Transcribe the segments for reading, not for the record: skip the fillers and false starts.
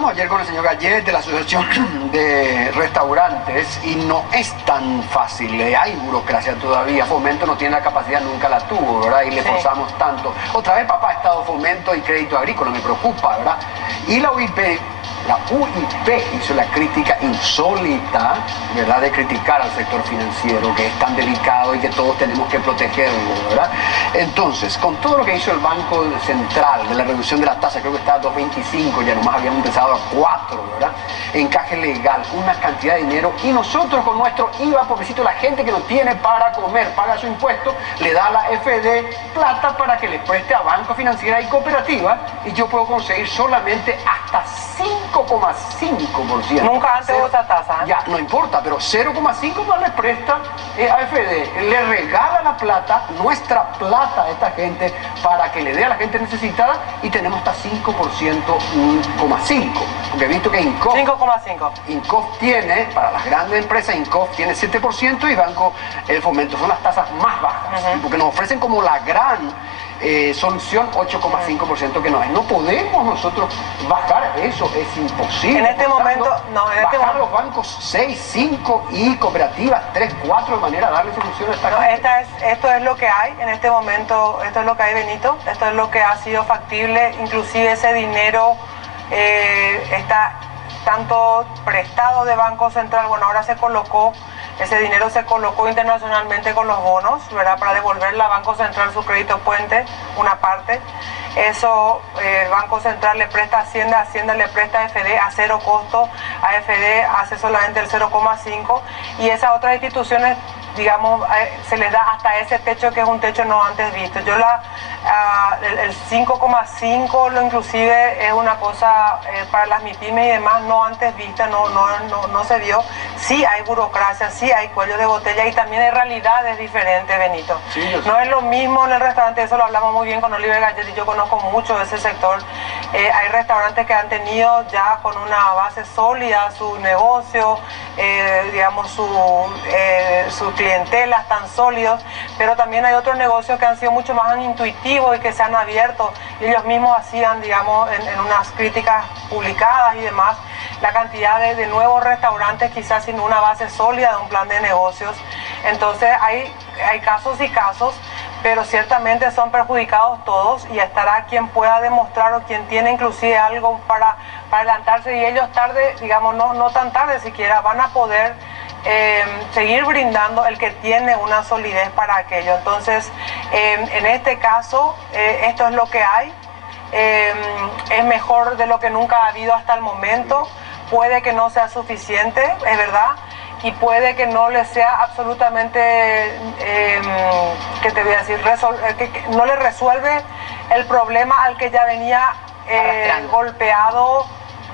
hablamos ayer con el señor Gallet de la Asociación de Restaurantes y no es tan fácil, hay burocracia todavía. Fomento no tiene la capacidad, nunca la tuvo, ¿verdad? Y le forzamos tanto. Otra vez, papá, Estado Fomento y Crédito Agrícola, me preocupa, ¿verdad? Y la UIP hizo la crítica insólita, ¿verdad?, de criticar al sector financiero, que es tan delicado y que todos tenemos que protegerlo, ¿verdad? Entonces, con todo lo que hizo el Banco Central, de la reducción de la tasa, creo que estaba a 2,25, ya nomás habíamos empezado a 4, ¿verdad? Encaje legal, una cantidad de dinero, y nosotros con nuestro IVA, pobrecito, la gente que no tiene para comer, paga su impuesto, le da a la FD plata para que le preste a banco, financiera y cooperativa, y yo puedo conseguir solamente hasta 5,5%. Nunca antes hubo esa tasa. Ya, no importa, pero 0,5 no le presta a FD. Le regala la plata, nuestra plata a esta gente, para que le dé a la gente necesitada, y tenemos hasta 5%, 1,5. Porque he visto que INCOF 5,5. INCOF tiene, para las grandes empresas, INCOF tiene 7% y Banco El Fomento son las tasas más bajas. Porque nos ofrecen como la gran solución 8,5% que no es. No podemos nosotros bajar eso, es imposible. En este momento, bajar los bancos 6, 5 y cooperativas 3, 4 de manera a darle solución a esta gente. Esto es lo que hay en este momento, esto es lo que hay, Benito, esto es lo que ha sido factible, inclusive ese dinero está tanto prestado de Banco Central, bueno, ahora ese dinero se colocó internacionalmente con los bonos, ¿verdad?, para devolverle a Banco Central su crédito puente, una parte. Eso el Banco Central le presta a Hacienda, Hacienda le presta a FD a cero costo, a FD hace solamente el 0,5, y esas otras instituciones, digamos, se les da hasta ese techo, que es un techo no antes visto. El 5,5 inclusive es una cosa para las MIPYME y demás no antes vista, no se vio. Sí hay burocracia, sí hay cuello de botella, y también hay realidades diferentes, Benito. Sí, no es lo mismo en el restaurante, eso lo hablamos muy bien con Oliver Gallet, y yo conozco mucho de ese sector. Hay restaurantes que han tenido ya con una base sólida su negocio, digamos, su clientela tan sólidos, pero también hay otros negocios que han sido mucho más intuitivos y que se han abierto, y ellos mismos hacían, digamos, en unas críticas publicadas y demás, la cantidad de nuevos restaurantes quizás sin una base sólida de un plan de negocios. Entonces hay casos y casos, pero ciertamente son perjudicados todos, y estará quien pueda demostrar o quien tiene inclusive algo para adelantarse, y ellos tarde, digamos, no tan tarde siquiera, van a poder seguir brindando el que tiene una solidez para aquello. Entonces, en este caso, esto es lo que hay. Es mejor de lo que nunca ha habido hasta el momento. Puede que no sea suficiente, es verdad, y puede que no le sea absolutamente, ¿qué te voy a decir? Que no le resuelve el problema al que ya venía golpeado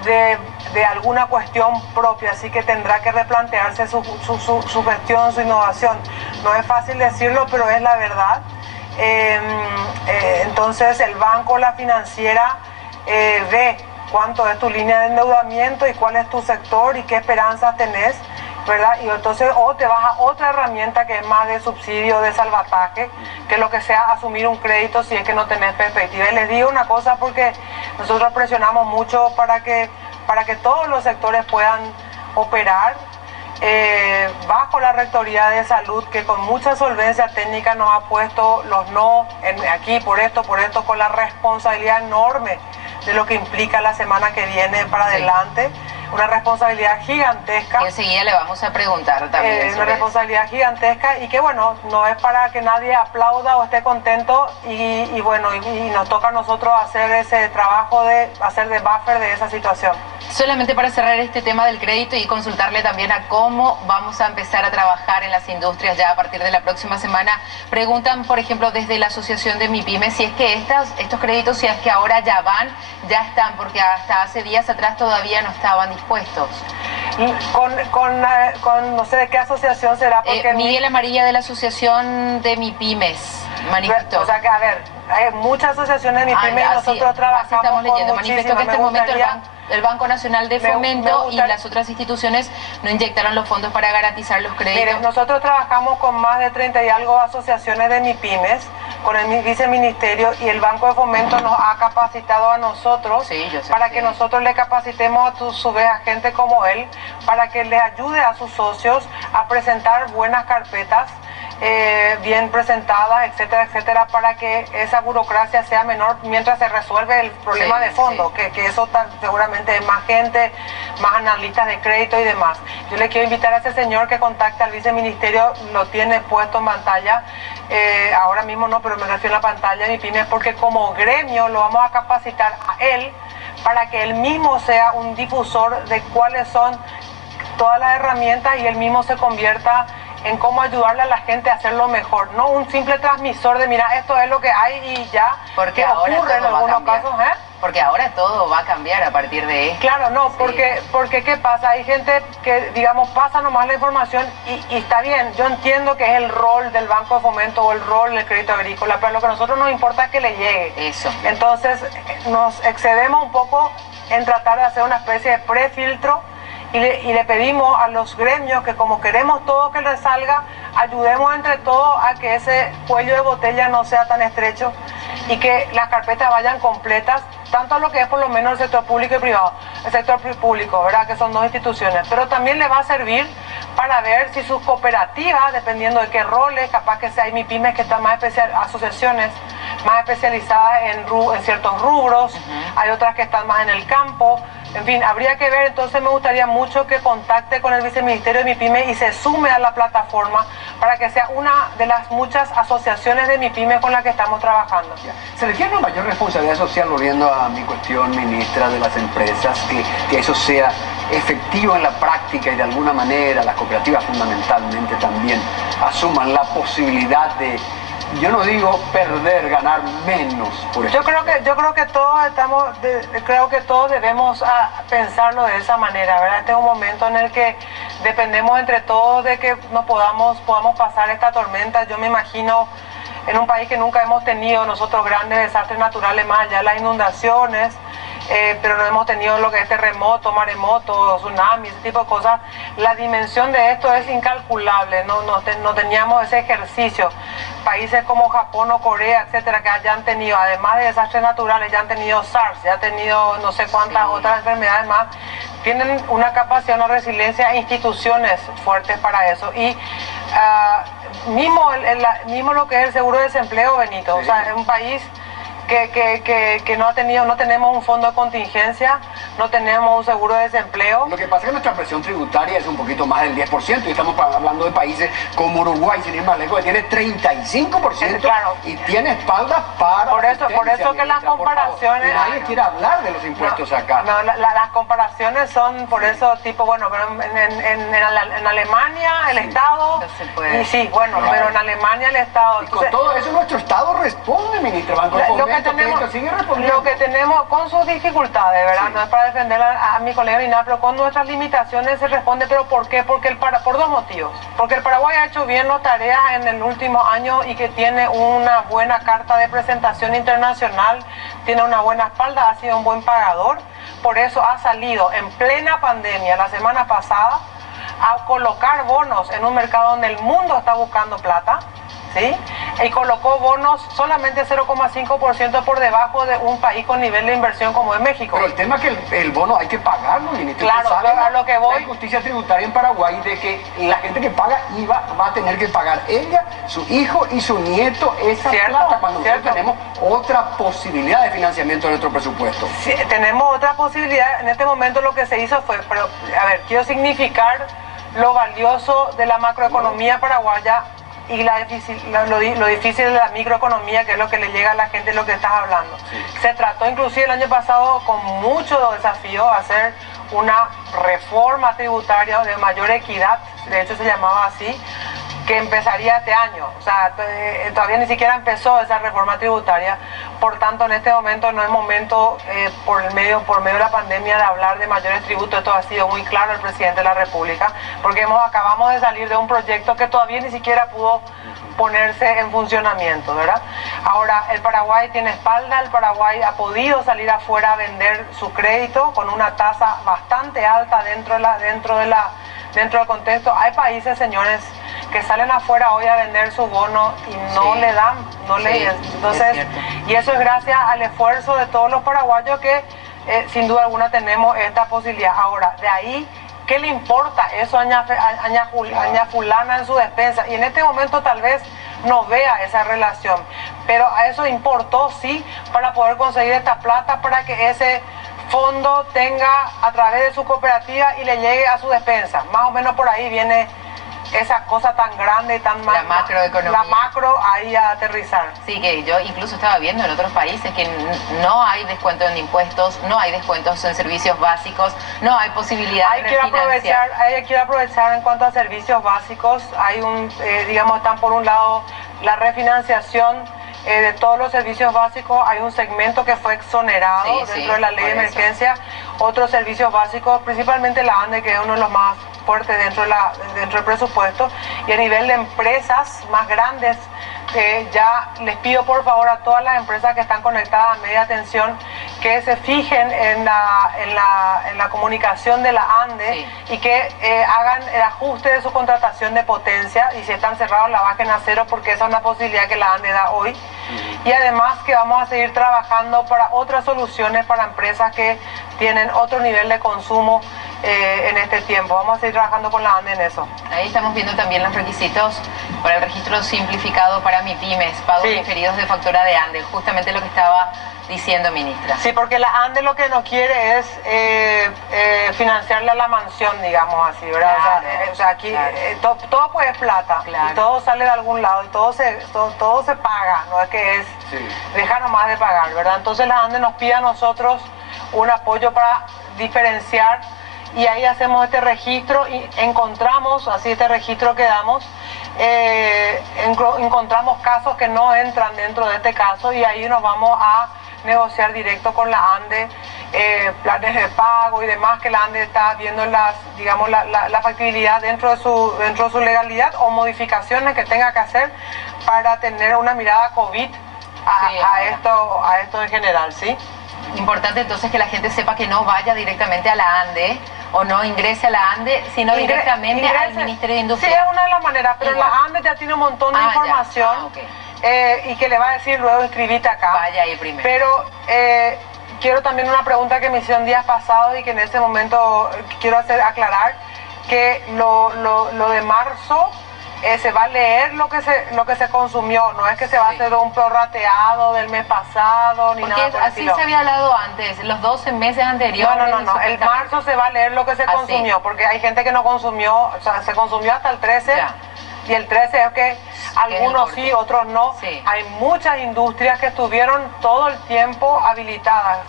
de alguna cuestión propia, así que tendrá que replantearse su gestión, su innovación. No es fácil decirlo, pero es la verdad. Entonces el banco, la financiera, ve cuánto es tu línea de endeudamiento y cuál es tu sector y qué esperanzas tenés, ¿verdad? Y entonces te vas a otra herramienta que es más de subsidio, de salvataje, que lo que sea asumir un crédito si es que no tenés perspectiva. Y les digo una cosa, porque nosotros presionamos mucho para que todos los sectores puedan operar bajo la Rectoría de Salud, que con mucha solvencia técnica nos ha puesto los no aquí por esto, con la responsabilidad enorme de lo que implica la semana que viene para adelante. Una responsabilidad gigantesca. Y enseguida le vamos a preguntar también. Una responsabilidad gigantesca, y que bueno, no es para que nadie aplauda o esté contento, y bueno, y nos toca a nosotros hacer ese trabajo de hacer de buffer de esa situación. Solamente para cerrar este tema del crédito y consultarle también a cómo vamos a empezar a trabajar en las industrias ya a partir de la próxima semana. Preguntan, por ejemplo, desde la Asociación de MIPYME, si es que estos créditos, si es que ahora ya están, porque hasta hace días atrás todavía no estaban dispuestos. Con no sé de qué asociación será, porque Miguel Amarilla, de la Asociación de MIPYMES, manifestó. O sea que, a ver, hay muchas asociaciones de MIPYME, y nosotros trabajamos estamos leyendo. Manifestó que en este momento el Banco Nacional de Fomento y las otras instituciones no inyectaron los fondos para garantizar los créditos. Mire, nosotros trabajamos con más de 30 y algo asociaciones de MIPYMES con el viceministerio y el Banco de Fomento nos ha capacitado a nosotros para que nosotros le capacitemos a su vez a gente como él, para que les ayude a sus socios a presentar buenas carpetas, bien presentadas, etcétera, etcétera, para que esa burocracia sea menor mientras se resuelve el problema de fondo, que eso seguramente es más gente, más analistas de crédito y demás. Yo le quiero invitar a ese señor que contacte al viceministerio, lo tiene puesto en pantalla, ahora mismo no, pero me refiero a la pantalla de MIPYME, porque como gremio lo vamos a capacitar a él para que él mismo sea un difusor de cuáles son todas las herramientas y él mismo se convierta en cómo ayudarle a la gente a hacerlo mejor, no un simple transmisor de mira, esto es lo que hay y ya, porque ahora ocurre en algunos casos, porque ahora todo va a cambiar a partir de esto. Claro, no, porque ¿qué pasa? Hay gente que, digamos, pasa nomás la información y está bien, yo entiendo que es el rol del Banco de Fomento o el rol del crédito agrícola, pero lo que a nosotros nos importa es que le llegue. Eso. Entonces, nos excedemos un poco en tratar de hacer una especie de prefiltro y le pedimos a los gremios que como queremos todo que les salga, ayudemos entre todos a que ese cuello de botella no sea tan estrecho y que las carpetas vayan completas, tanto a lo que es por lo menos el sector público y privado, el sector público, ¿verdad? Que son dos instituciones, pero también le va a servir para ver si sus cooperativas, dependiendo de qué roles, capaz que sea hay MIPYMES que están más asociaciones más especializadas en ciertos rubros, hay otras que están más en el campo, en fin, habría que ver, entonces me gustaría mucho que contacte con el viceministerio de MIPYME y se sume a la plataforma para que sea una de las muchas asociaciones de MIPYME con las que estamos trabajando. ¿Se requiere una mayor responsabilidad social, volviendo a mi cuestión, ministra, de las empresas, que eso sea efectivo en la práctica y de alguna manera las cooperativas fundamentalmente también asuman la posibilidad de, yo no digo perder, ganar menos por yo creo que todos debemos pensarlo de esa manera, ¿verdad? Este es un momento en el que dependemos entre todos de que podamos pasar esta tormenta. Yo me imagino en un país que nunca hemos tenido nosotros grandes desastres naturales más allá de las inundaciones, pero no hemos tenido lo que es terremoto, maremoto, tsunami, ese tipo de cosas. La dimensión de esto es incalculable, no teníamos ese ejercicio. Países como Japón o Corea, etcétera, que ya han tenido, además de desastres naturales, ya han tenido SARS, ya han tenido no sé cuántas otras enfermedades más, tienen una capacidad, una resiliencia, instituciones fuertes para eso. Y mismo lo que es el seguro de desempleo, Benito, o sea, es un país que no tenemos un fondo de contingencia, no tenemos un seguro de desempleo. Lo que pasa es que nuestra presión tributaria es un poquito más del 10% y estamos hablando de países como Uruguay, sin ir más lejos, que tiene 35% claro. Y tiene espaldas para... Por eso que las comparaciones... Nadie quiere hablar de los impuestos acá. No, las comparaciones son por eso tipo, bueno, pero en Alemania el Estado... No se puede. Y sí, bueno, claro. Pero en Alemania el Estado... Y con todo eso nuestro Estado responde, ministra. Banco de Fomento, sigue respondiendo. Lo que tenemos con sus dificultades, ¿verdad? Sí. No es para defender a mi colega ni nada, pero con nuestras limitaciones se responde. ¿Pero por qué? Por dos motivos. Porque el Paraguay ha hecho bien las tareas en el último año y que tiene una buena carta de presentación internacional, tiene una buena espalda, ha sido un buen pagador. Por eso ha salido en plena pandemia la semana pasada a colocar bonos en un mercado donde el mundo está buscando plata, ¿sí? Y colocó bonos solamente 0,5% por debajo de un país con nivel de inversión como es México. Pero el tema es que el bono hay que pagarlo, ministro. Claro, a lo que voy. La justicia tributaria en Paraguay de que la gente que paga IVA va a tener que pagar ella, su hijo y su nieto esa plata cuando nosotros tenemos otra posibilidad de financiamiento de nuestro presupuesto. Sí, tenemos otra posibilidad. En este momento lo que se hizo fue, pero a ver, quiero significar lo valioso de la macroeconomía paraguaya y lo difícil de la microeconomía, que es lo que le llega a la gente, lo que estás hablando. Sí. Se trató inclusive el año pasado con mucho desafío hacer una reforma tributaria de mayor equidad, de hecho se llamaba así, que empezaría este año. O sea, todavía ni siquiera empezó esa reforma tributaria. Por tanto, en este momento no es momento, por medio de la pandemia, de hablar de mayores tributos. Esto ha sido muy claro el presidente de la República, porque acabamos de salir de un proyecto que todavía ni siquiera pudo ponerse en funcionamiento, ¿verdad? Ahora, el Paraguay tiene espalda, el Paraguay ha podido salir afuera a vender su crédito con una tasa bastante alta dentro del contexto. Hay países, señores, que salen afuera hoy a vender su bono y no Sí. le dan, no Sí, le... es Entonces, cierto. y eso es gracias al esfuerzo de todos los paraguayos que sin duda alguna tenemos esta posibilidad. Ahora, de ahí, ¿qué le importa eso a Aña fulana en su despensa? Y en este momento tal vez no vea esa relación, pero a eso importó sí para poder conseguir esta plata para que ese fondo tenga a través de su cooperativa y le llegue a su despensa. Más o menos por ahí viene esa cosa tan grande y tan La macroeconomía. la macro ahí a aterrizar. Sí, que yo incluso estaba viendo en otros países que no hay descuento en impuestos, no hay descuentos en servicios básicos, no hay posibilidad de refinanciar. Quiero aprovechar en cuanto a servicios básicos, hay digamos, están por un lado la refinanciación de todos los servicios básicos, hay un segmento que fue exonerado dentro de la ley de emergencia, otros servicios básicos, principalmente la ANDE, que es uno de los más fuertes dentro del presupuesto, y a nivel de empresas más grandes, ya les pido por favor a todas las empresas que están conectadas a media tensión que se fijen en la comunicación de la ANDE y que hagan el ajuste de su contratación de potencia, y si están cerrados la bajen a cero, porque esa es una posibilidad que la ANDE da hoy. Y además que vamos a seguir trabajando para otras soluciones para empresas que tienen otro nivel de consumo en este tiempo. Vamos a seguir trabajando con la ANDE en eso. Ahí estamos viendo también los requisitos para el registro simplificado para MIPYMES, pagos diferidos de factura de ANDE, justamente lo que estaba diciendo, ministra. Sí, porque la ANDE lo que no quiere es financiarle a la mansión, digamos así, ¿verdad? Claro, o sea, aquí todo pues es plata, y todo sale de algún lado, y todo se paga, no es que es deja nomás de pagar, ¿verdad? Entonces la ANDE nos pide a nosotros un apoyo para diferenciar, y ahí hacemos este registro y encontramos, así este registro que damos, encontramos casos que no entran dentro de este caso, y ahí nos vamos a negociar directo con la ANDE, planes de pago y demás, que la ANDE está viendo la factibilidad dentro de su legalidad, o modificaciones que tenga que hacer para tener una mirada COVID a esto en general, ¿sí? Importante entonces que la gente sepa que no vaya directamente a la ANDE o no ingrese a la ANDE, sino directamente al Ministerio de Industria. Sí, es una de las maneras, pero igual. la ANDE ya tiene un montón de información y que le va a decir luego inscribite acá. Vaya ahí primero. Pero quiero también una pregunta que me hicieron días pasados y que en este momento quiero aclarar, que lo de marzo se va a leer lo que se consumió, no es que se va a hacer un prorrateado del mes pasado ni porque nada por el así estilo. se había hablado antes, los 12 meses anteriores. No, el marzo se va a leer lo que se consumió, porque hay gente que no consumió, o sea, se consumió hasta el 13, y el 13 es que algunos sí, otros no. Hay muchas industrias que estuvieron todo el tiempo habilitadas.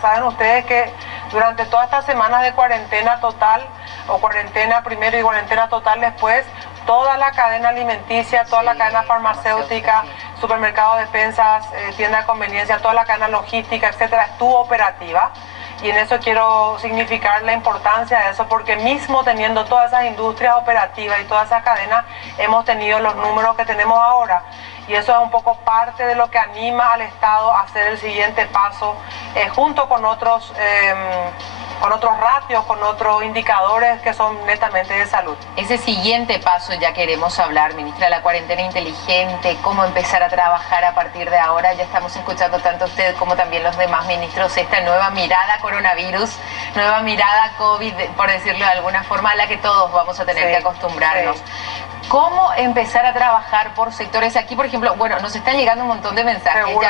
Saben ustedes que durante todas estas semanas de cuarentena total, o cuarentena primero y cuarentena total después, toda la cadena alimenticia, toda la cadena farmacéutica, supermercados, despensas, tiendas de conveniencia, toda la cadena logística, etcétera, estuvo operativa. Y en eso quiero significar la importancia de eso, porque mismo teniendo todas esas industrias operativas y toda esa cadena, hemos tenido los números que tenemos ahora. Y eso es un poco parte de lo que anima al Estado a hacer el siguiente paso, junto con otros ratios, con otros indicadores que son netamente de salud. Ese siguiente paso ya queremos hablar, ministra, la cuarentena inteligente, cómo empezar a trabajar a partir de ahora. Ya estamos escuchando tanto usted como también los demás ministros esta nueva mirada coronavirus, nueva mirada COVID, por decirlo de alguna forma, a la que todos vamos a tener que acostumbrarnos. ¿Cómo empezar a trabajar por sectores? Aquí, por ejemplo, bueno, nos están llegando un montón de mensajes. Seguro.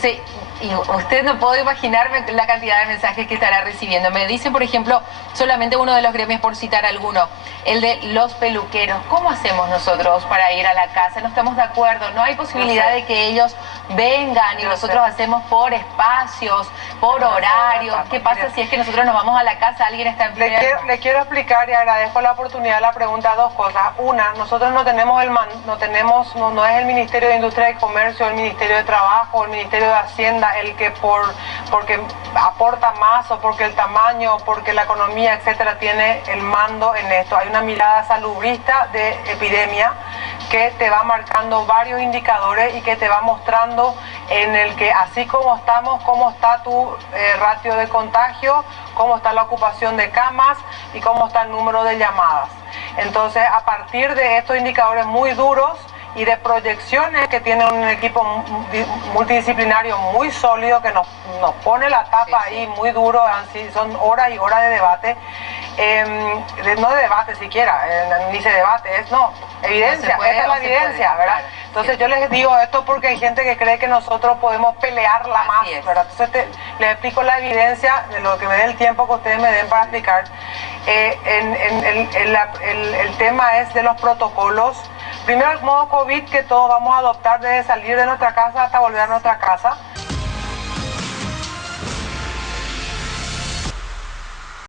Sí, y usted no puede imaginarme la cantidad de mensajes que estará recibiendo. Me dicen, por ejemplo, solamente uno de los gremios, por citar alguno, el de los peluqueros. ¿Cómo hacemos nosotros para ir a la casa? No estamos de acuerdo, no hay posibilidad de que ellos vengan y nosotros hacemos por espacios, por horarios. ¿Qué pasa si es que nosotros nos vamos a la casa, alguien está enfermo? Le quiero explicar, y agradezco la oportunidad de la pregunta, dos cosas. Una, nosotros no es el Ministerio de Industria y Comercio, el Ministerio de Trabajo, el Ministerio de Hacienda el que porque aporta más, o porque el tamaño, o porque la economía, etcétera, tiene el mando en esto. Hay una mirada salubrista de epidemia que te va marcando varios indicadores y que te va mostrando en el que así como estamos, cómo está tu ratio de contagio, cómo está la ocupación de camas y cómo está el número de llamadas. Entonces, a partir de estos indicadores muy duros y de proyecciones que tiene un equipo multidisciplinario muy sólido que nos pone la tapa ahí muy duro, son horas y horas de debate, no de debate siquiera, ni se debate, evidencia, esta es la evidencia, ¿verdad? Claro, entonces yo les digo esto porque hay gente que cree que nosotros podemos pelearla más, ¿verdad? Entonces les explico la evidencia de lo que me dé el tiempo que ustedes me den para explicar. El tema es de los protocolos. Primero el modo COVID que todos vamos a adoptar desde salir de nuestra casa hasta volver a nuestra casa.